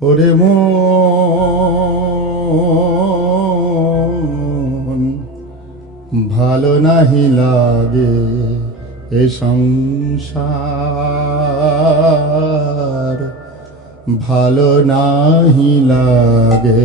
ওরে মন ভালো নাহি লাগে এ সংসার। ভালো নাহি লাগে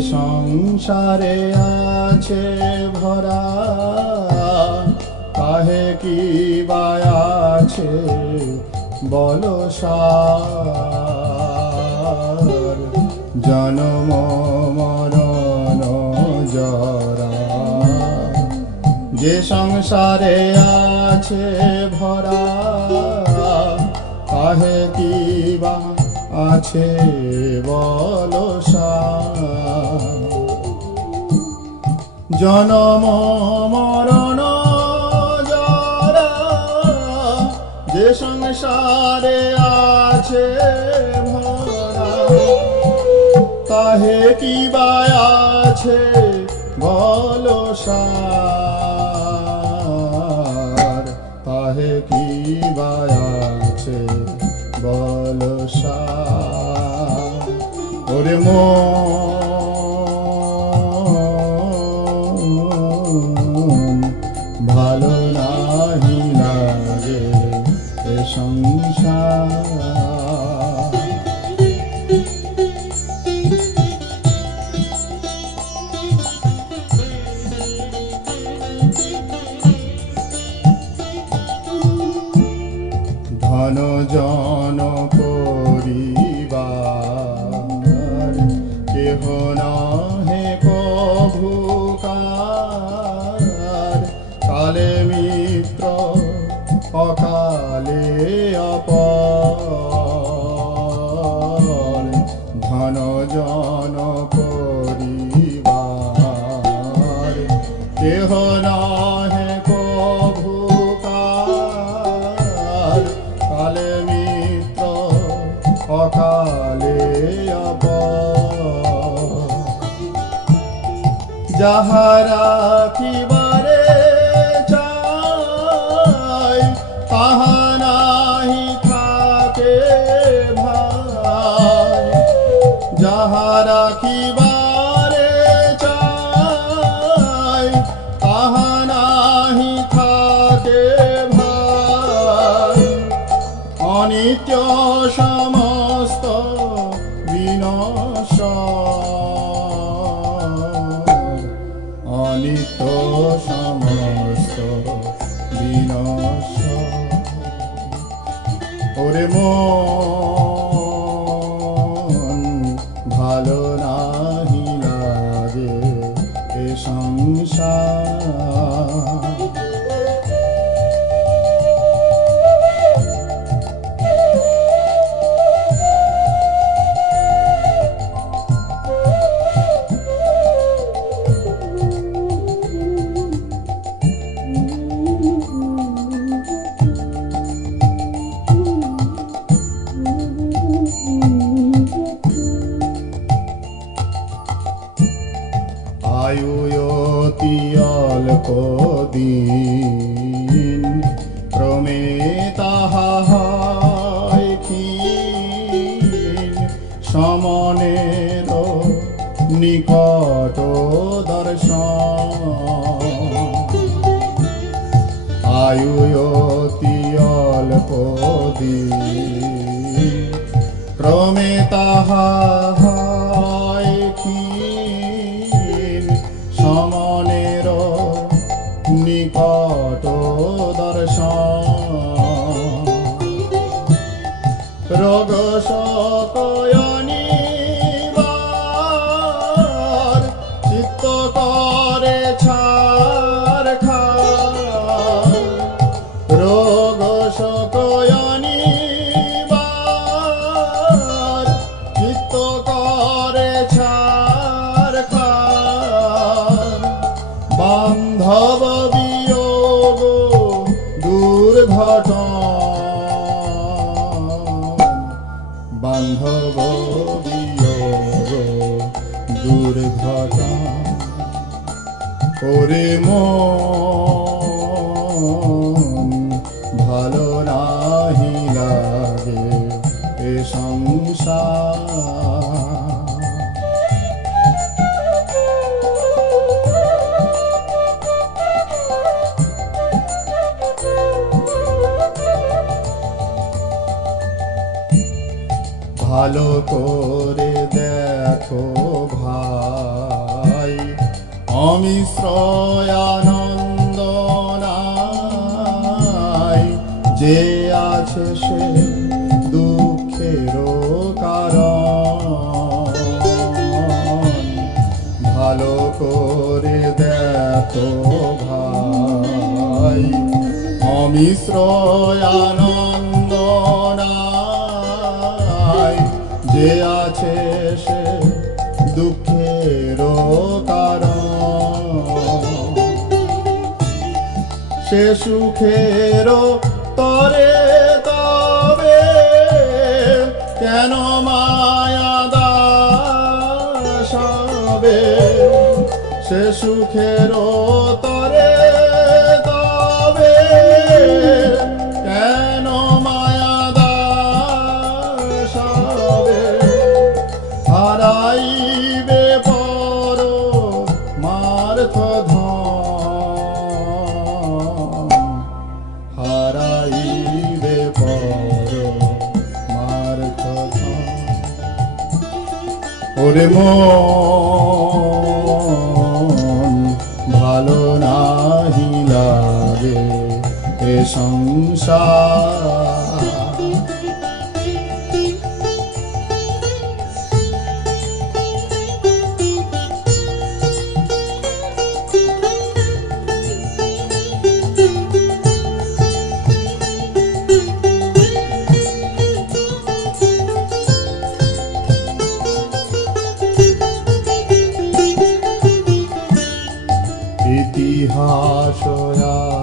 সংসারে আছে ভরা। কাহে কি আছে বল জনম মরণ জরা। যে সংসারে আছে ভরা, কাহে কি বা আছে বল জনম মরণ যে সংসারে আছে কাহে কি বা আছে বল কাহে কি বা আছে বল সার ওরে মন যাহারা কিবারে চাই তাহা নাহি থাকে ভাই। যাহারা কিবারে চাই তাহা নাহি থাকে ভাই। অনিত্য সমস্ত বিনশ্বর অনিত্য সমস্ত বিনশ্বর ওরে মন আয়ুয়তি অল্প দিন ক্রমে তাহা হয়। সমনের নিকট দর্শন আয়ুয়তি অল্প দিন ক্রমে তাহা ভব বিয়োগ দুর্ঘট বান্ধব বিয়োগ দুর্ঘট ওরে মন ভালো করে দেখো ভাই। অমিশ্র আনন্দ নাই যে আছে সে দুঃখের কারণ। ভালো করে দেখো ভাই অমিশ্র যে আছে সে দুঃখের কারণ। সে সুখের তরে তবে কেন মায়া দাস হবে? সে সুখের তরে ওরে মন ভালো নাহি লাগে এ সংসার।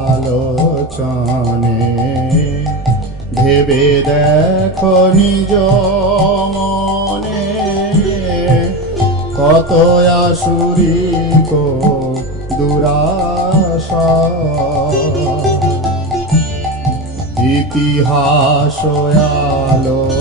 আলোচনে। ভেবে দেখো নিজ মনে কত আসুরিক দুরাশা। ইতিহাস আলো